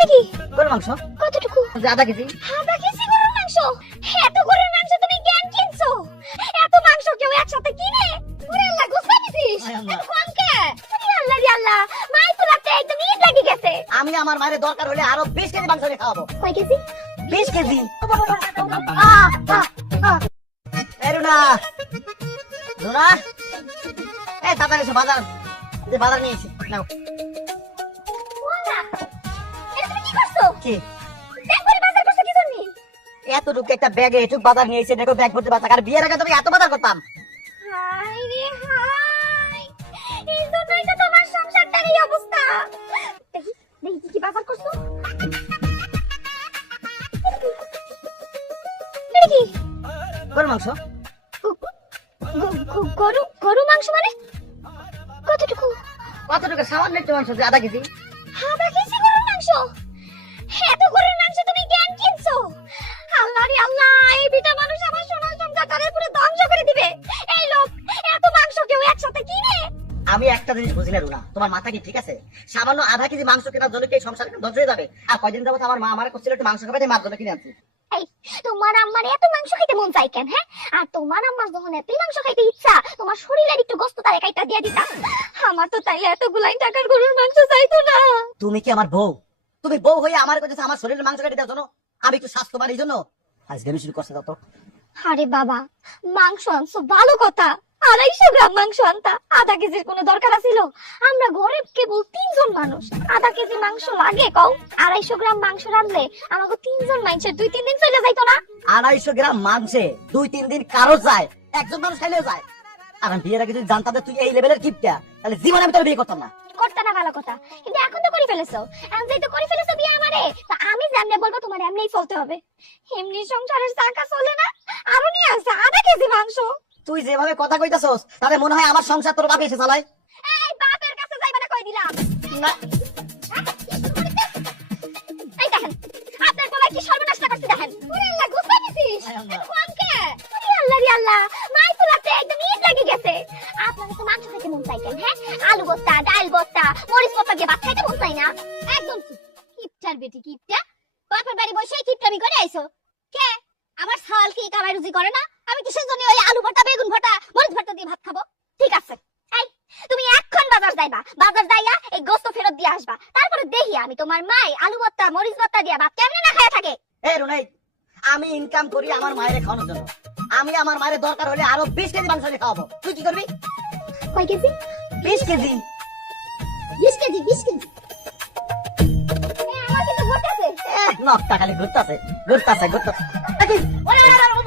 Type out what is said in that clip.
এটা কি? গরুর মাংস কতটুকু? আধা কেজি। আধা কেজি গরুর মাংস? এত গরুর মাংস তুমি কেন কিনছো? এত মাংস কেউ একসাথে কিনে? ওরে আল্লাহ, গুস্তা দিছিস? আয় আল্লাহ। এত কম কে? ওরে আল্লাহ রে আল্লাহ, মাই তো রাতে একদম ঈদ লাগি গেছে। আমি আমার মায়ের দরকার হলে আরো 20 কেজি মাংস দিয়ে খাওয়াবো। কয় কেজি? 20 কেজি। এই রুনা, রুনা, এই তাড়াতাড়ি এসো, বাজার নিয়ে এসে নাও। ওয়ালা, এটা তুমি কি করছো? কি ব্যাগ ভরে বাজার করছো কি জন্য? এতটুকু একটা ব্যাগে এটুক বাজার নিয়ে এসে দেখো ব্যাগ ভর্তি বাজার। আর বিয়ের আগে তুমি এত বাজার করতাম? হায় রে হায়, এই জন্যই তো তোমার সংসারটার এই অবস্থা। দেখি দেখি কি বাজার করছো। এটা কি? গরুর মাংস। গরু মাংস মানে? কতটুকু? কতটুকু? সামান্য একটু মাংস, আধা কেজি। আধা কেজি গরুর মাংস? এত গরুর মাংস তুমি কেন কিনছো? আল্লাহ রে আল্লাহ, এই বিটা মানুষ আমার সোনার সংসারটারে পুরো ধ্বংস করে দিবে। এই লোক এত মাংস কেউ একসাথে কিনে? আমি একটা জিনিস বুঝি না রুনা, তোমার মাথা কি ঠিক আছে? সামান্য আধা কেজি মাংস কেনার জন্য কি এই সংসার ধ্বংস হয়ে যাবে? আর কয়দিন যাবত আমার মা আমারে করছিল একটু মাংস খাবে, তাই মার জন্য কিনে আনছি। এই, তোমার আম্মার এত মাংস খাইতে মন চাই কেন? হ্যাঁ, আর তোমার আম্মার যখন এত মাংস খাইতে ইচ্ছা, তোমার শরীরের একটু গোস্ত তারে কাইটা দিয়ে দিতা। আমার তো তাইলে এতগুলাই টাকার গরুর মাংস চাইতো না। তুমি কি আমার বউ? তুমি বউ হয়ে আমার কাছে আমার শরীরের মাংস কেটে দেওয়ার জন্য? আমি একটু স্বাস্থ্যবান এই জন্য আজকে আমি শুরু করতে দাও তো। আরে বাবা, মাংস আনছো ভালো কথা, 250 গ্রাম মাংস আনতা, আধা কেজির কোনো দরকার আছিল? আমরা ঘরে কেবল 3 জন মানুষ, আধা কেজি মাংস লাগে কও? 250 গ্রাম মাংস রানলে আমাকে 3 জন মানুষের 2-3 দিন চলে যাইতো না? 250 গ্রাম মাংসে 2-3 দিন কারো যায়, একজন মানুষ খাইলেও যায়। আর আমি বিয়ের আগে যদি জানতাম যে তুই এই লেভেলের কিপটা, তাহলে জীবনে আমি তোর বিয়ে করতাম না। করতে না ভালো কথা, কিন্তু এখন তো করে ফেলেছো। এখন যেই তো করে ফেলেছো বিয়ে আমারে, তা আমি জানলে বলবো তোমার এমনিই চলতে হবে। এমনি সংসারের চাকা চলে না, আরো নিয়ে আসছে আধা কেজি মাংস। তুই যেভাবে কথা কইতাছস তাহলে মনে হয় আমার সংসার তোর বাপ এসে চালায়। এই বাপের কাছে যাইবা না কই দিলাম। না, এই দেখেন, আপনার গলায় কি সর্বনাশটা করছে দেখেন। ওরে আল্লাহ, গুস্তা দিছিস? আয় আল্লাহ। কোন কে? ওরে আল্লাহ রে আল্লাহ, মাই তো রাতে একদম ঈদ লাগি গেছে। আপনার তো মাংস খাইতে মন চাই কেন? হ্যাঁ, আলু ভর্তা, ডাল ভর্তা, মরিচ ভর্তা দিয়ে ভাত খাইতে মন চাই না? একদম ঠিক। কিপটার বেটি কিপটা, বাপের বাড়ি বসে কিপটামি করে আইছো। কে? আমার ছাল কি কামাই রুজি করে না? আমি কিসের জন্য ওই আলু ভর্তা, বেগুন ভর্তা, মরিচ ভর্তা দিয়ে ভাত খাবো? ঠিক আছে, এই তুমি এখন বাজার যাইবা, বাজার যাইয়া এই গোস্ত ফেরত দিয়ে আসবা। তারপরে দেখি আমি তোমার মাই আলু ভর্তা, মরিচ ভর্তা দিয়া ভাত কেমনে না খায়া থাকে। এই রুনাই, আমি ইনকাম করি আমার মায়ের খাওয়ানোর জন্য। আমি আমার মায়ের দরকার হলে আরো 20 কেজি মাংস দিয়ে খাওয়াবো। তুই কি করবি? কয় কেজি? 20 কেজি। 20 KG, 20 KG. আমার কিন্তু ঘটতেছে। নকটা খালি ঘুরতাছে। ওরে ওরে ওরে,